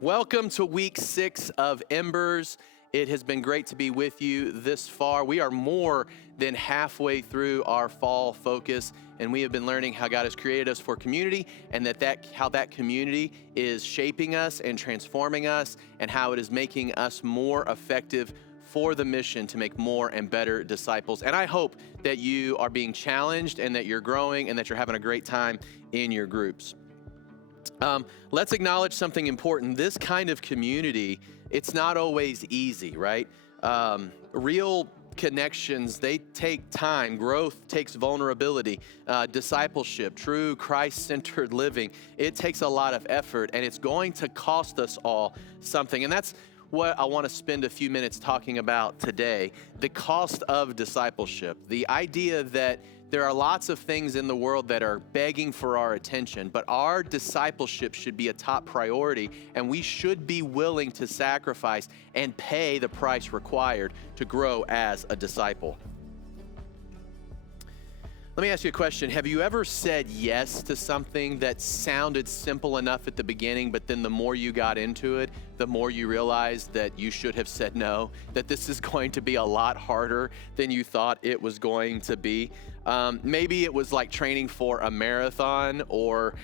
Welcome to week 6 of Embers. It has been great to be with you this far. We are more than halfway through our fall focus, and we have been learning how God has created us for community, and how that community is shaping us and transforming us, and how it is making us more effective for the mission to make more and better disciples. And I hope that you are being challenged and that you're growing and that you're having a great time in your groups. Let's acknowledge something important. This kind of community, it's not always easy, right? Real connections, they take time. Growth takes vulnerability. Discipleship, true Christ-centered living, it takes a lot of effort, and it's going to cost us all something. And that's what I want to spend a few minutes talking about today, the cost of discipleship. The idea that there are lots of things in the world that are begging for our attention, but our discipleship should be a top priority, and we should be willing to sacrifice and pay the price required to grow as a disciple. Let me ask you a question. Have you ever said yes to something that sounded simple enough at the beginning, but then the more you got into it, the more you realized that you should have said no, that this is going to be a lot harder than you thought it was going to be? Maybe it was like training for a marathon, or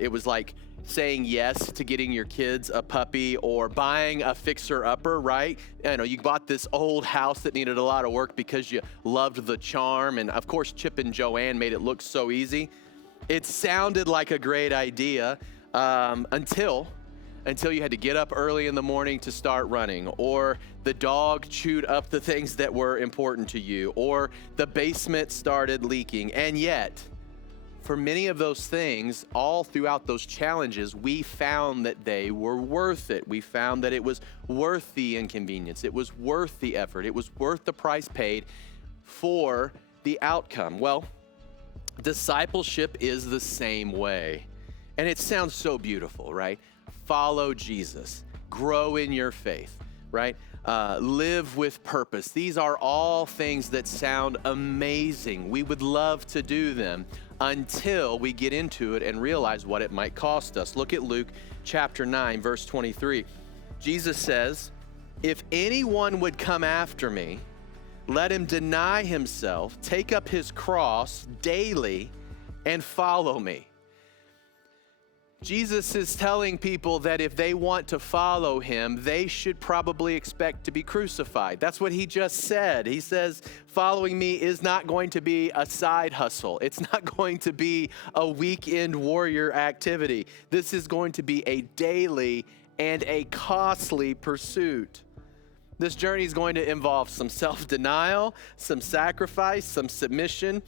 it was like saying yes to getting your kids a puppy, or buying a fixer-upper, right? You bought this old house that needed a lot of work because you loved the charm, and of course Chip and Joanne made it look so easy. It sounded like a great idea until you had to get up early in the morning to start running, or the dog chewed up the things that were important to you, or the basement started leaking. And yet, for many of those things, all throughout those challenges, we found that they were worth it. We found that it was worth the inconvenience. It was worth the effort. It was worth the price paid for the outcome. Well, discipleship is the same way. And it sounds so beautiful, right? Follow Jesus. Grow in your faith, right? Live with purpose. These are all things that sound amazing. We would love to do them until we get into it and realize what it might cost us. Look at Luke chapter 9, verse 23. Jesus says, "If anyone would come after me, let him deny himself, take up his cross daily, and follow me." Jesus is telling people that if they want to follow him, they should probably expect to be crucified. That's what he just said. He says, following me is not going to be a side hustle. It's not going to be a weekend warrior activity. This is going to be a daily and a costly pursuit. This journey is going to involve some self-denial, some sacrifice, some submission,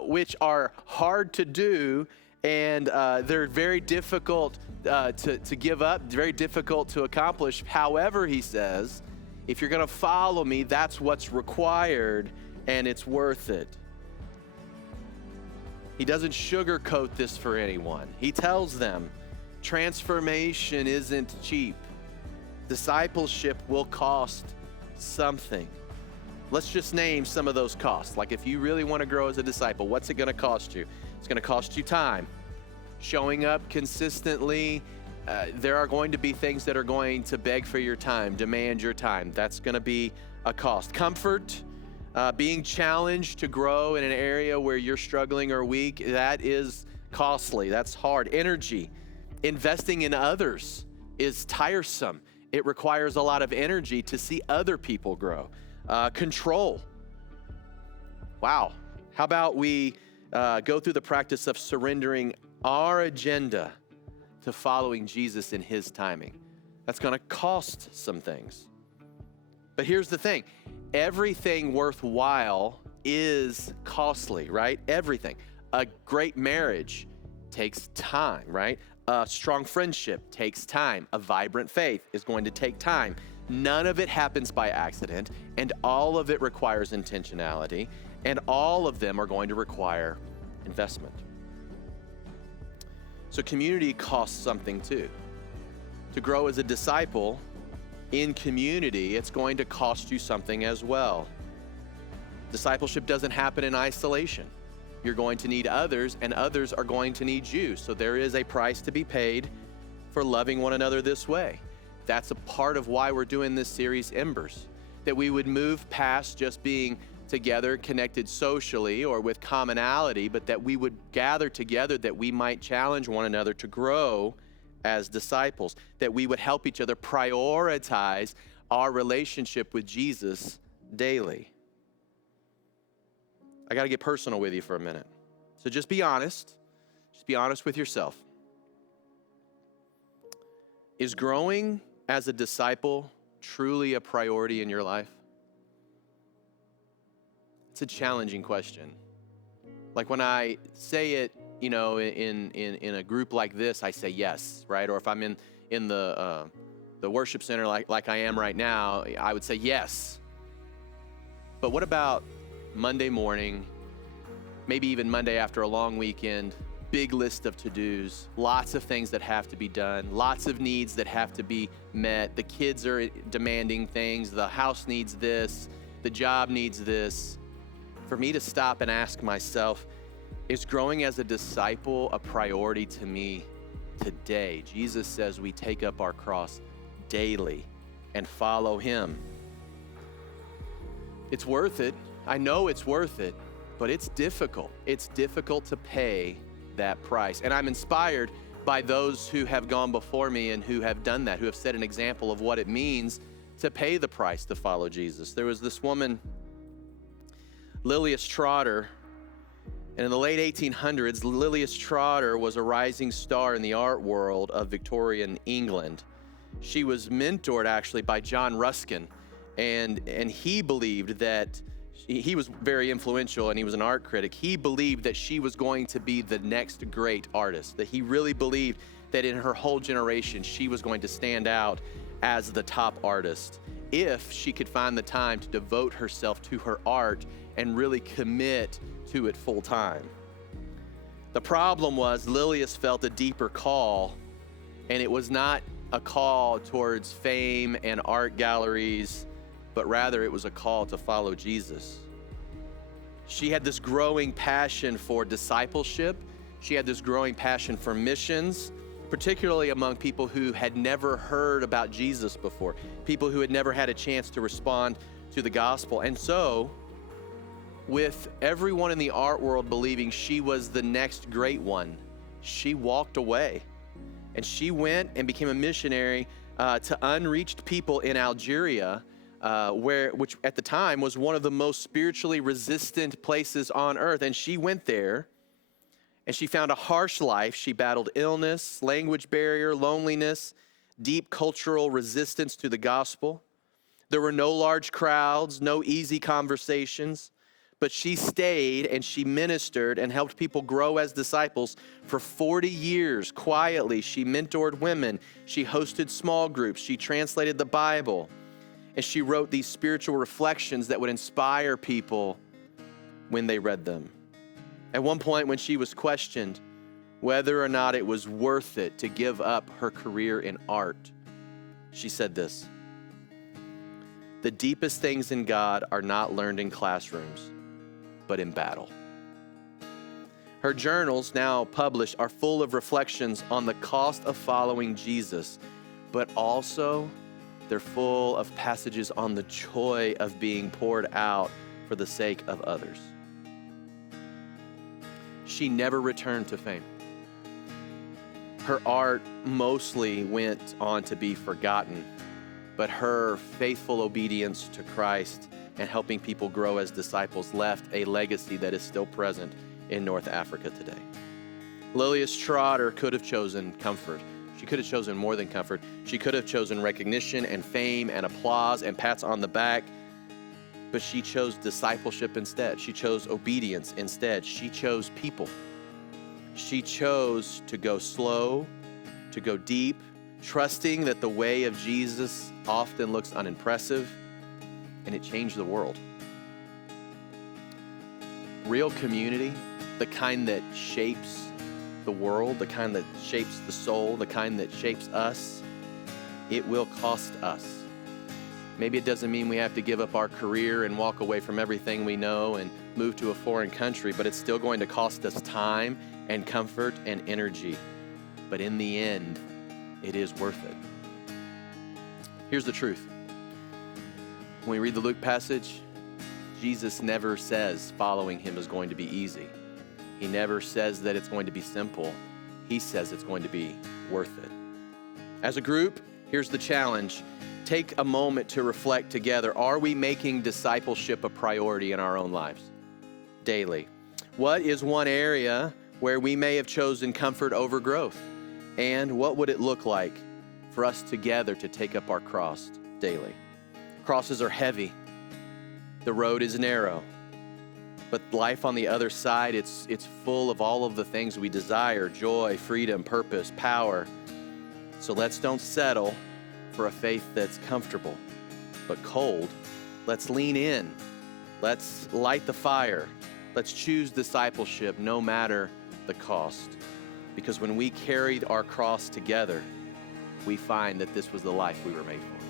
which are hard to do. And they're very difficult to give up, very difficult to accomplish. However, he says, if you're going to follow me, that's what's required, and it's worth it. He doesn't sugarcoat this for anyone. He tells them, transformation isn't cheap. Discipleship will cost something. Let's just name some of those costs. Like, if you really want to grow as a disciple, what's it going to cost you? It's going to cost you time. Showing up consistently, there are going to be things that are going to beg for your time, demand your time. That's going to be a cost. Comfort, being challenged to grow in an area where you're struggling or weak, that is costly. That's hard. Energy, investing in others is tiresome. It requires a lot of energy to see other people grow. Control. Wow. How about we go through the practice of surrendering our agenda to following Jesus in his timing? That's going to cost some things. But here's the thing. Everything worthwhile is costly, right? Everything. A great marriage takes time, right? A strong friendship takes time. A vibrant faith is going to take time. None of it happens by accident, and all of it requires intentionality, and all of them are going to require investment. So community costs something too. To grow as a disciple in community, it's going to cost you something as well. Discipleship doesn't happen in isolation. You're going to need others, and others are going to need you. So there is a price to be paid for loving one another this way. That's a part of why we're doing this series, Embers, that we would move past just being together, connected socially or with commonality, but that we would gather together that we might challenge one another to grow as disciples, that we would help each other prioritize our relationship with Jesus daily. I got to get personal with you for a minute. So just be honest. Just be honest with yourself. Is growing as a disciple truly a priority in your life? It's a challenging question. Like when I say it, in a group like this, I say yes, right? Or if I'm in the worship center like I am right now, I would say yes. But what about Monday morning, maybe even Monday after a long weekend, big list of to-dos, lots of things that have to be done, lots of needs that have to be met. The kids are demanding things, the house needs this, the job needs this. For me to stop and ask myself, is growing as a disciple a priority to me today? Jesus says we take up our cross daily and follow him. It's worth it. I know it's worth it, but it's difficult. It's difficult to pay that price. And I'm inspired by those who have gone before me and who have done that, who have set an example of what it means to pay the price to follow Jesus. There was this woman, Lilias Trotter, and in the late 1800s, Lilias Trotter was a rising star in the art world of Victorian England. She was mentored actually by John Ruskin, and he believed that he was very influential, and he was an art critic. He believed that she was going to be the next great artist, that he really believed that in her whole generation, she was going to stand out as the top artist if she could find the time to devote herself to her art and really commit to it full time. The problem was Lilias felt a deeper call, and it was not a call towards fame and art galleries, but rather it was a call to follow Jesus. She had this growing passion for discipleship. She had this growing passion for missions, particularly among people who had never heard about Jesus before, people who had never had a chance to respond to the gospel. And so, with everyone in the art world believing she was the next great one, she walked away. And she went and became a missionary to unreached people in Algeria, which at the time was one of the most spiritually resistant places on earth. And she went there and she found a harsh life. She battled illness, language barrier, loneliness, deep cultural resistance to the gospel. There were no large crowds, no easy conversations, but she stayed and she ministered and helped people grow as disciples for 40 years. Quietly, she mentored women. She hosted small groups. She translated the Bible. And she wrote these spiritual reflections that would inspire people when they read them. At one point, when she was questioned whether or not it was worth it to give up her career in art, she said this: "The deepest things in God are not learned in classrooms, but in battle." Her journals, now published, are full of reflections on the cost of following Jesus, but also they're full of passages on the joy of being poured out for the sake of others. She never returned to fame. Her art mostly went on to be forgotten, but her faithful obedience to Christ and helping people grow as disciples left a legacy that is still present in North Africa today. Lilias Trotter could have chosen comfort. She could have chosen more than comfort. She could have chosen recognition and fame and applause and pats on the back, but she chose discipleship instead. She chose obedience instead. She chose people. She chose to go slow, to go deep, trusting that the way of Jesus often looks unimpressive, and it changed the world. Real community, the kind that shapes the world, the kind that shapes the soul, the kind that shapes us, it will cost us. Maybe it doesn't mean we have to give up our career and walk away from everything we know and move to a foreign country, but it's still going to cost us time and comfort and energy. But in the end, it is worth it. Here's the truth. When we read the Luke passage, Jesus never says following him is going to be easy. He never says that it's going to be simple. He says it's going to be worth it. As a group, here's the challenge. Take a moment to reflect together. Are we making discipleship a priority in our own lives daily? What is one area where we may have chosen comfort over growth? And what would it look like for us together to take up our cross daily? Crosses are heavy. The road is narrow. But life on the other side, it's full of all of the things we desire: joy, freedom, purpose, power. So let's don't settle for a faith that's comfortable but cold. Let's lean in. Let's light the fire. Let's choose discipleship no matter the cost. Because when we carried our cross together, we find that this was the life we were made for.